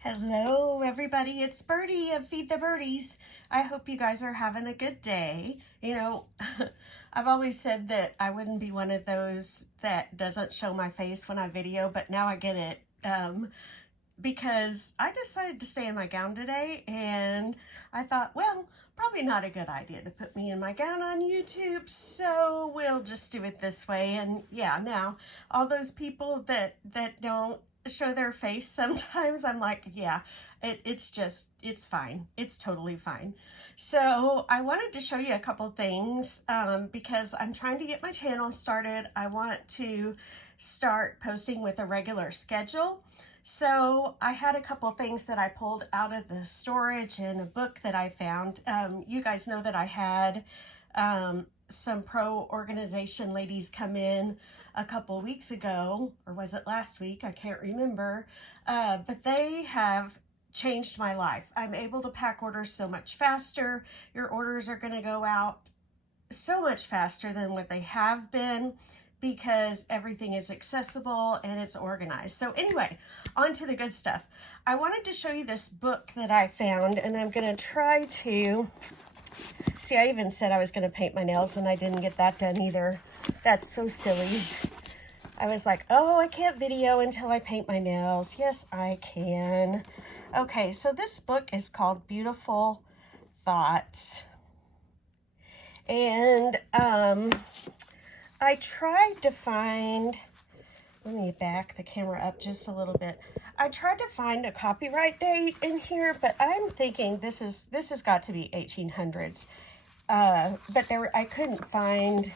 Hello everybody, it's Birdie of Feed the Birdies. I hope you guys are having a good day. You know, I've always said that I wouldn't be one of those that doesn't show my face when I video, but now I get it because I decided to stay in my gown today and I thought, well, probably not a good idea to put me in my gown on YouTube, so we'll just do it this way. And yeah, now all those people that don't show their face sometimes, I'm like, yeah, it's fine. It's totally fine. So I wanted to show you a couple things because I'm trying to get my channel started. I want to start posting with a regular schedule. So I had a couple things that I pulled out of the storage in a book that I found. You guys know that I had some pro-organization ladies come in a couple weeks ago, or was it last week? I can't remember, but they have changed my life. I'm able to pack orders so much faster. Your orders are going to go out so much faster than what they have been because everything is accessible and it's organized. So anyway, on to the good stuff. I wanted to show you this book that I found, and I'm going to try to see, I even said I was going to paint my nails and I didn't get that done either. That's so silly. I was like, oh, I can't video until I paint my nails. Yes, I can. Okay, so this book is called Beautiful Thoughts. And I tried to find, let me back the camera up just a little bit. I tried to find a copyright date in here, but I'm thinking this has got to be 1800s. But I couldn't find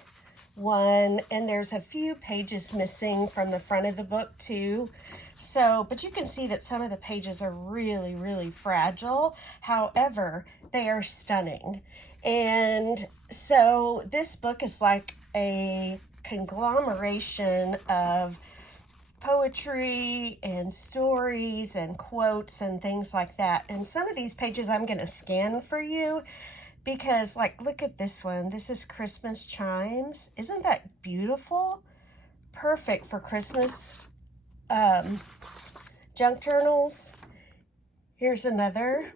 one, and there's a few pages missing from the front of the book too. So, but you can see that some of the pages are really, really fragile. However, they are stunning. And so this book is like a conglomeration of poetry and stories and quotes and things like that. And some of these pages I'm going to scan for you because, like, look at this one. This is Christmas chimes. Isn't that beautiful? Perfect for Christmas junk journals. Here's another.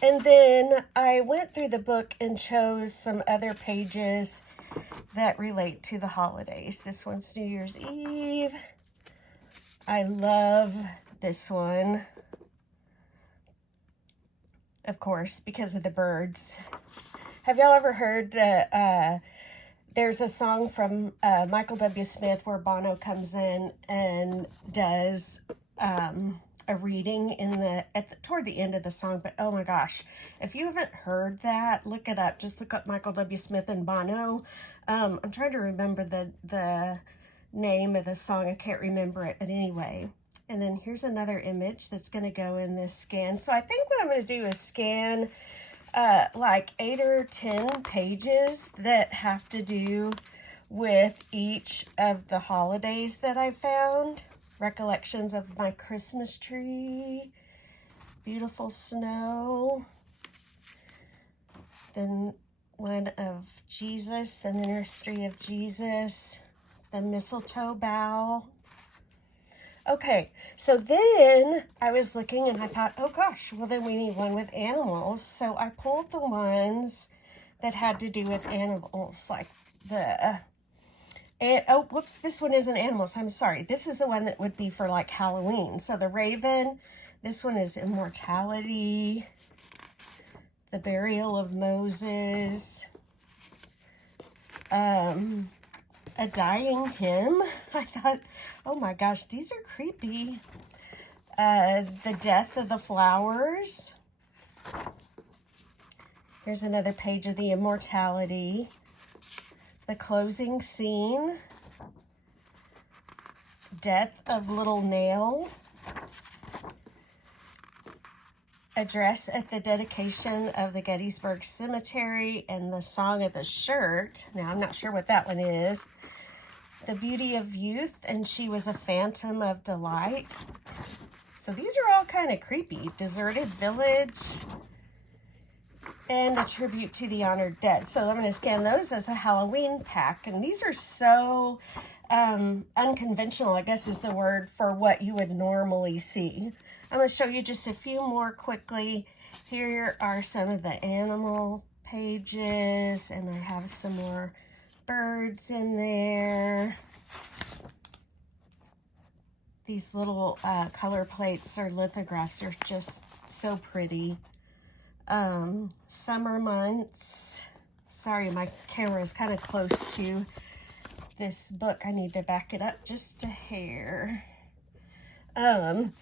And then I went through the book and chose some other pages that relate to the holidays. This one's New Year's Eve. I love this one, of course, because of the birds. Have y'all ever heard that there's a song from Michael W. Smith where Bono comes in and does a reading in toward the end of the song? But oh my gosh, if you haven't heard that, look it up. Just look up Michael W. Smith and Bono. I'm trying to remember the name of the song. I can't remember it, but anyway. And then here's another image that's going to go in this scan. So I think what I'm going to do is scan like 8 or 10 pages that have to do with each of the holidays that I found. Recollections of my Christmas tree, beautiful snow, then one of Jesus, the ministry of Jesus, the mistletoe bough. Okay, so then I was looking and I thought, oh gosh, well then we need one with animals. So I pulled the ones that had to do with animals, like oh, whoops, this one isn't animals. I'm sorry. This is the one that would be for like Halloween. So the raven, this one is immortality, the burial of Moses, a dying hymn. I thought, oh my gosh, these are creepy. The death of the flowers. Here's another page of the immortality. The closing scene, death of little Nail, address at the dedication of the Gettysburg Cemetery, and the song of the shirt. Now, I'm not sure what that one is. The beauty of youth, and she was a phantom of delight. So these are all kind of creepy. Deserted village. And a tribute to the honored dead. So I'm going to scan those as a Halloween pack. And these are so unconventional, I guess is the word for what you would normally see. I'm going to show you just a few more quickly. Here are some of the animal pages, and I have some more birds in there. These little color plates or lithographs are just so pretty. Summer months. Sorry, my camera is kind of close to this book. I need to back it up just a hair. And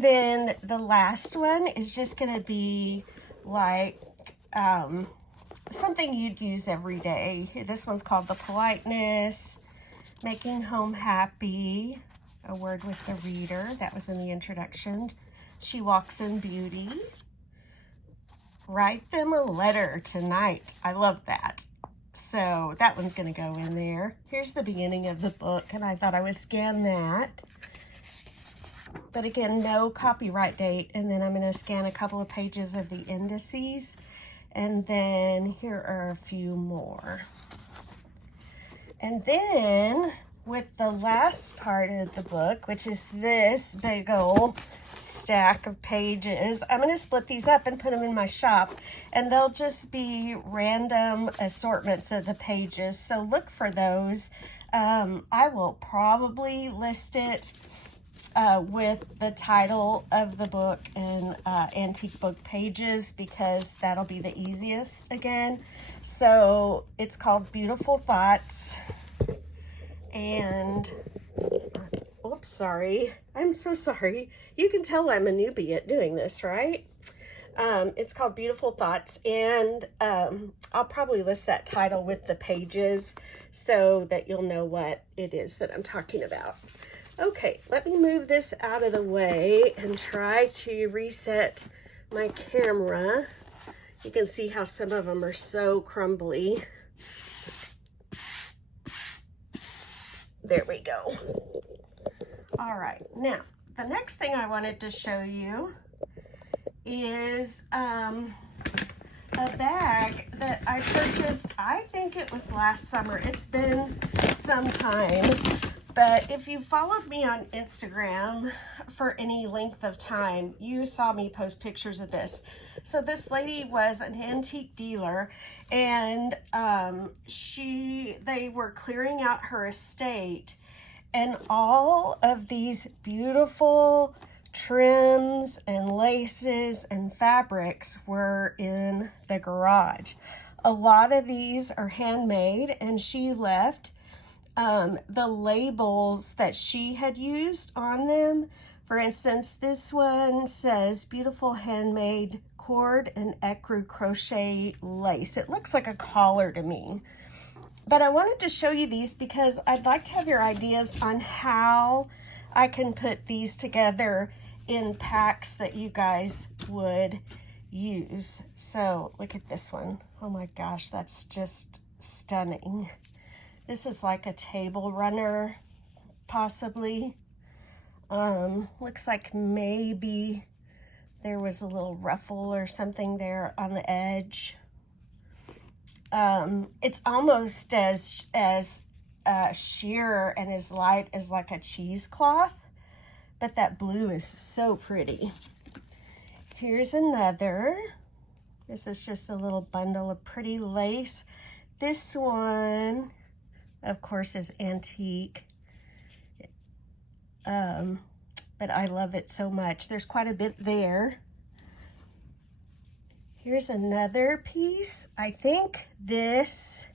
then the last one is just going to be like something you'd use every day. This one's called The Politeness, Making Home Happy, A Word with the Reader. That was in the introduction. She Walks in Beauty. Write Them a Letter Tonight. I love that. So that one's going to go in there. Here's the beginning of the book, and I thought I would scan that. But again, no copyright date. And then I'm going to scan a couple of pages of the indices. And then here are a few more. And then with the last part of the book, which is this big old stack of pages, I'm going to split these up and put them in my shop, and they'll just be random assortments of the pages, so look for those. I will probably list it with the title of the book and antique book pages, because that'll be the easiest again. So it's called Beautiful Thoughts, and oops, sorry. I'm so sorry. You can tell I'm a newbie at doing this, right? It's called Beautiful Thoughts, and I'll probably list that title with the pages so that you'll know what it is that I'm talking about. Okay, let me move this out of the way and try to reset my camera. You can see how some of them are so crumbly. There we go. All right, now the next thing I wanted to show you is a bag that I purchased. I think it was last summer. It's been some time, but if you followed me on Instagram for any length of time, you saw me post pictures of this. So this lady was an antique dealer, and they were clearing out her estate, and all of these beautiful trims and laces and fabrics were in the garage. A lot of these are handmade, and she left the labels that she had used on them. For instance, this one says beautiful handmade cord and ecru crochet lace. It looks like a collar to me. But I wanted to show you these because I'd like to have your ideas on how I can put these together in packs that you guys would use. So look at this one. Oh my gosh, that's just stunning. This is like a table runner, possibly. Looks like maybe there was a little ruffle or something there on the edge. It's almost as sheer and as light as like a cheesecloth, but that blue is so pretty. Here's another. This is just a little bundle of pretty lace. This one, of course, is antique, but I love it so much. There's quite a bit there. Here's another piece. I think this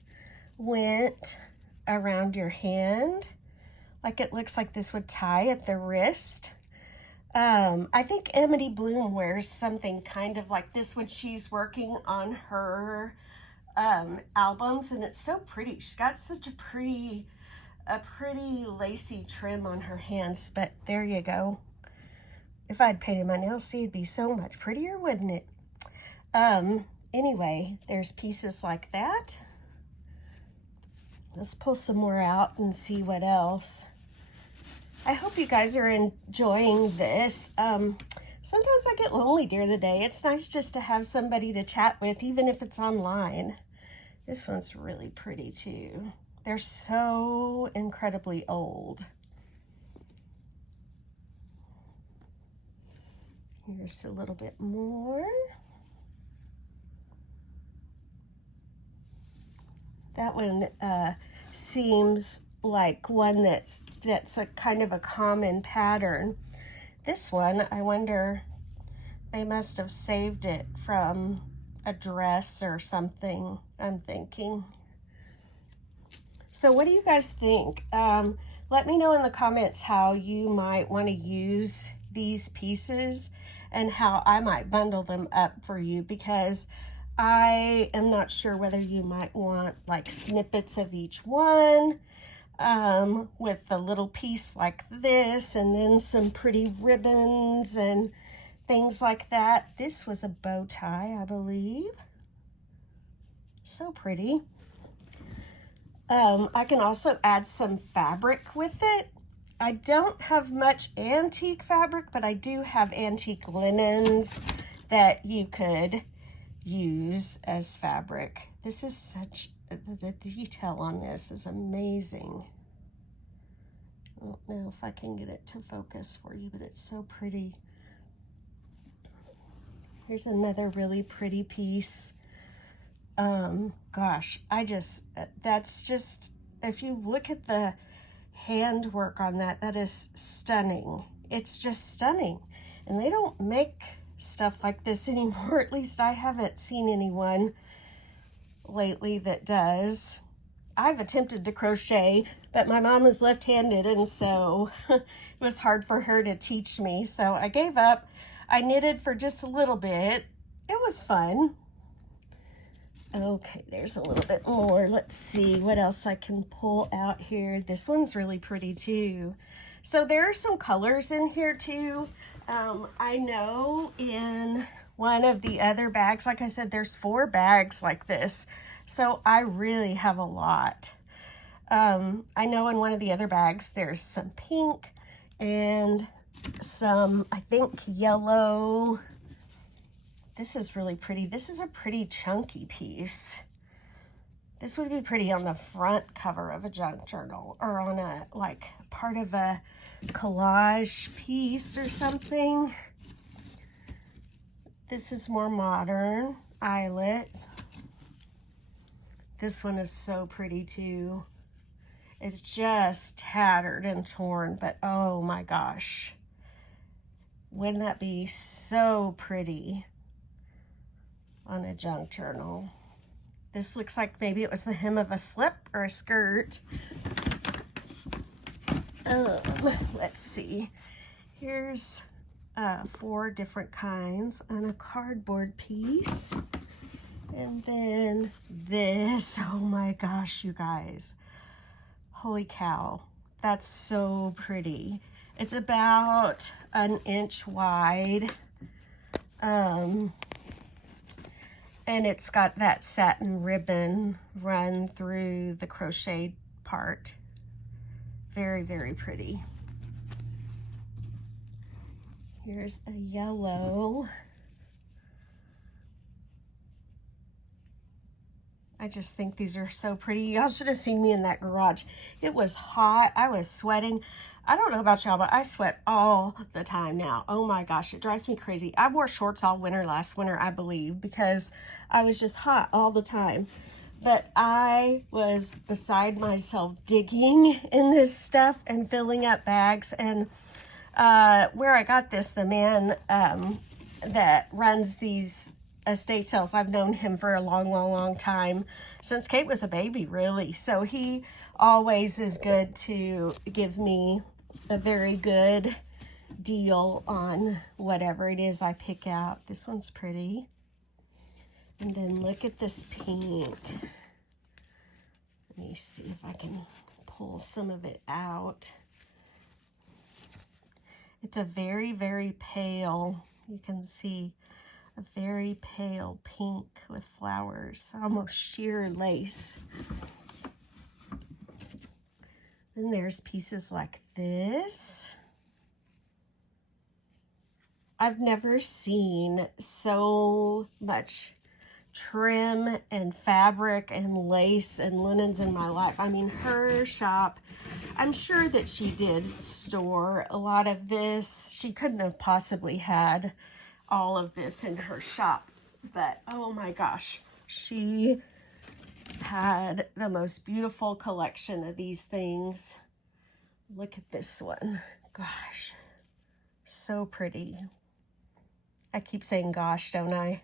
went around your hand. Like, it looks like this would tie at the wrist. I think Amity Bloom wears something kind of like this when she's working on her albums, and it's so pretty. She's got such a pretty lacy trim on her hands, but there you go. If I'd painted my nails, see, it'd be so much prettier, wouldn't it? Anyway, there's pieces like that. Let's pull some more out and see what else. I hope you guys are enjoying this. Sometimes I get lonely during the day. It's nice just to have somebody to chat with, even if it's online. This one's really pretty too. They're so incredibly old. Here's a little bit more. That one seems like one that's a kind of a common pattern. This one, I wonder, they must have saved it from a dress or something, I'm thinking. So what do you guys think? Let me know in the comments how you might want to use these pieces and how I might bundle them up for you, because I am not sure whether you might want like snippets of each one with a little piece like this and then some pretty ribbons and things like that. This was a bow tie, I believe. So pretty. I can also add some fabric with it. I don't have much antique fabric, but I do have antique linens that you could use as fabric. This is such, the detail on this is amazing. I don't know if I can get it to focus for you, but it's so pretty. Here's another really pretty piece. Gosh, that's just, if you look at the handwork on that, that is stunning. It's just stunning. And they don't make stuff like this anymore. At least I haven't seen anyone lately that does. I've attempted to crochet, but my mom is left-handed, and so it was hard for her to teach me. So I gave up. I knitted for just a little bit. It was fun. Okay, there's a little bit more. Let's see what else I can pull out here. This one's really pretty too. So there are some colors in here too. I know in one of the other bags, like I said, there's 4 bags like this. So I really have a lot. I know in one of the other bags, there's some pink and some, I think, yellow. This is really pretty. This is a pretty chunky piece. This would be pretty on the front cover of a junk journal, or on a, like, part of a collage piece or something. This is more modern, eyelet. This one is so pretty too. It's just tattered and torn, but oh my gosh. Wouldn't that be so pretty on a junk journal? This looks like maybe it was the hem of a slip or a skirt. Let's see. Here's 4 different kinds on a cardboard piece. And then this, oh my gosh, you guys. Holy cow, that's so pretty. It's about 1 inch wide. And it's got that satin ribbon run through the crochet part. Very, very pretty. Here's a yellow. I just think these are so pretty. Y'all should have seen me in that garage. It was hot. I was sweating. I don't know about y'all, but I sweat all the time now. Oh my gosh, it drives me crazy. I wore shorts all winter last winter, I believe, because I was just hot all the time. But I was beside myself digging in this stuff and filling up bags. And where I got this, the man that runs these estate sales, I've known him for a long, long, long time, since Kate was a baby, really. So he always is good to give me a very good deal on whatever it is I pick out. This one's pretty. And then look at this pink. Let me see if I can pull some of it out. It's a very, very pale, you can see, a very pale pink with flowers, almost sheer lace. Then there's pieces like this. I've never seen so much trim and fabric and lace and linens in my life. I mean, her shop, I'm sure that she did store a lot of this. She couldn't have possibly had all of this in her shop, but oh my gosh, she had the most beautiful collection of these things. Look at this one. Gosh, so pretty. I keep saying gosh, don't I?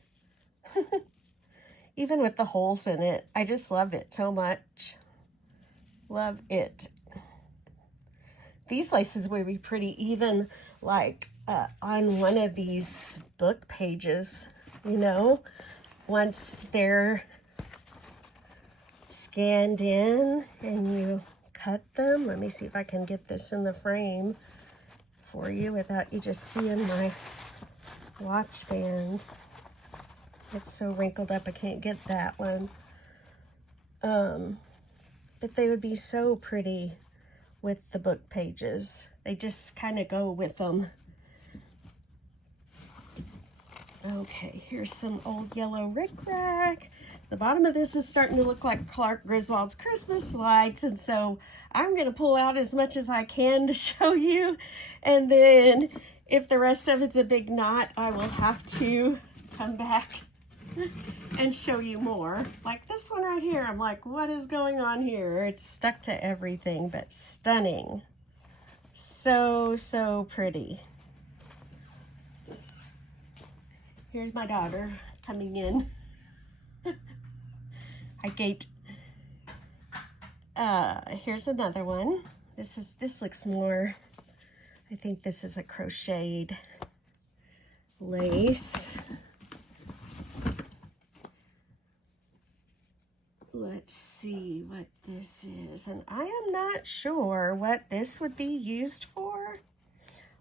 Even with the holes in it, I just love it so much. Love it. These laces would be pretty even like on one of these book pages, you know, once they're scanned in and you cut them. Let me see if I can get this in the frame for you without you just seeing my watch band. It's so wrinkled up I can't get that one. But they would be so pretty with the book pages. They just kind of go with them. Okay, here's some old yellow rickrack. The bottom of this is starting to look like Clark Griswold's Christmas lights, and so I'm going to pull out as much as I can to show you, and then if the rest of it's a big knot, I will have to come back and show you more. Like this one right here, I'm like, what is going on here? It's stuck to everything, but stunning. So, so pretty. Here's my daughter coming in. Hi, Kate. Here's another one. This looks more, I think this is a crocheted lace. Let's see what this is. And I am not sure what this would be used for.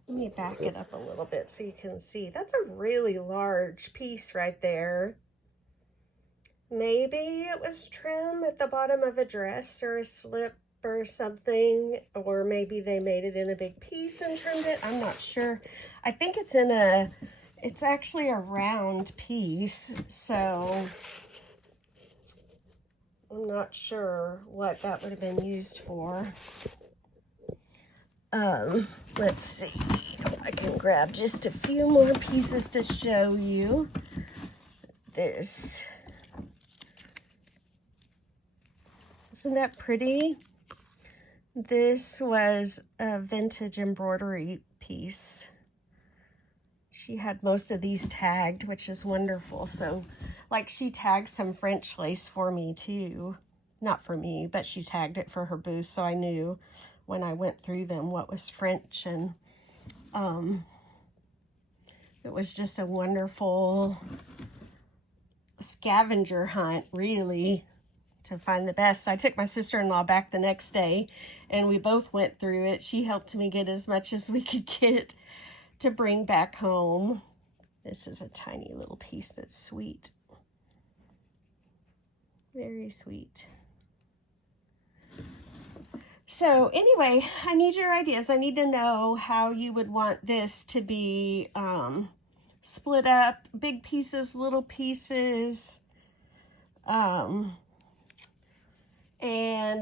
Let me back it up a little bit so you can see. That's a really large piece right there. Maybe it was trim at the bottom of a dress or a slip or something, or maybe they made it in a big piece and trimmed it. I'm not sure. I think it's actually a round piece, so I'm not sure what that would have been used for. Let's see if I can grab just a few more pieces to show you. This. Isn't that pretty? This was a vintage embroidery piece. She had most of these tagged, which is wonderful. So, like, she tagged some French lace for me too. Not for me, but she tagged it for her booth, so I knew when I went through them what was French. And it was just a wonderful scavenger hunt, really, to find the best. I took my sister-in-law back the next day, and we both went through it. She helped me get as much as we could get to bring back home. This is a tiny little piece that's sweet. Very sweet. So anyway, I need your ideas. I need to know how you would want this to be split up, big pieces, little pieces, and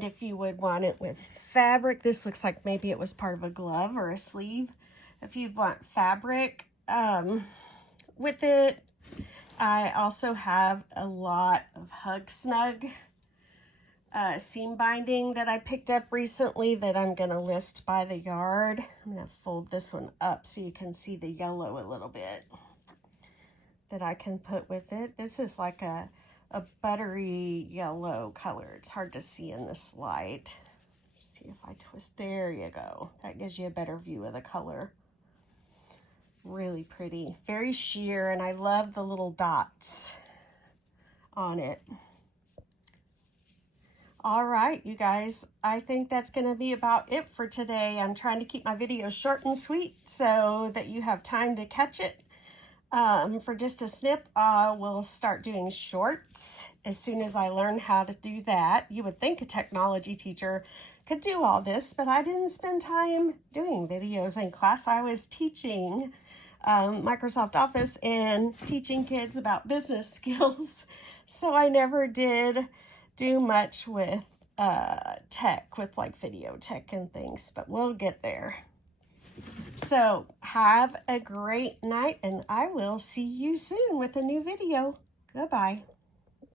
if you would want it with fabric. This looks like maybe it was part of a glove or a sleeve. If you'd want fabric with it. I also have a lot of Hug Snug seam binding that I picked up recently that I'm going to list by the yard. I'm going to fold this one up so you can see the yellow a little bit that I can put with it. This is like a buttery yellow color. It's hard to see in this light. Let's see if I twist. There you go. That gives you a better view of the color. Really pretty. Very sheer, and I love the little dots on it. All right, you guys, I think that's going to be about it for today. I'm trying to keep my videos short and sweet so that you have time to catch it. For just a snip, we'll start doing shorts as soon as I learn how to do that. You would think a technology teacher could do all this, but I didn't spend time doing videos in class. I was teaching Microsoft Office and teaching kids about business skills. So I never did do much with tech, with like video tech and things, but we'll get there. So have a great night, and I will see you soon with a new video. Goodbye.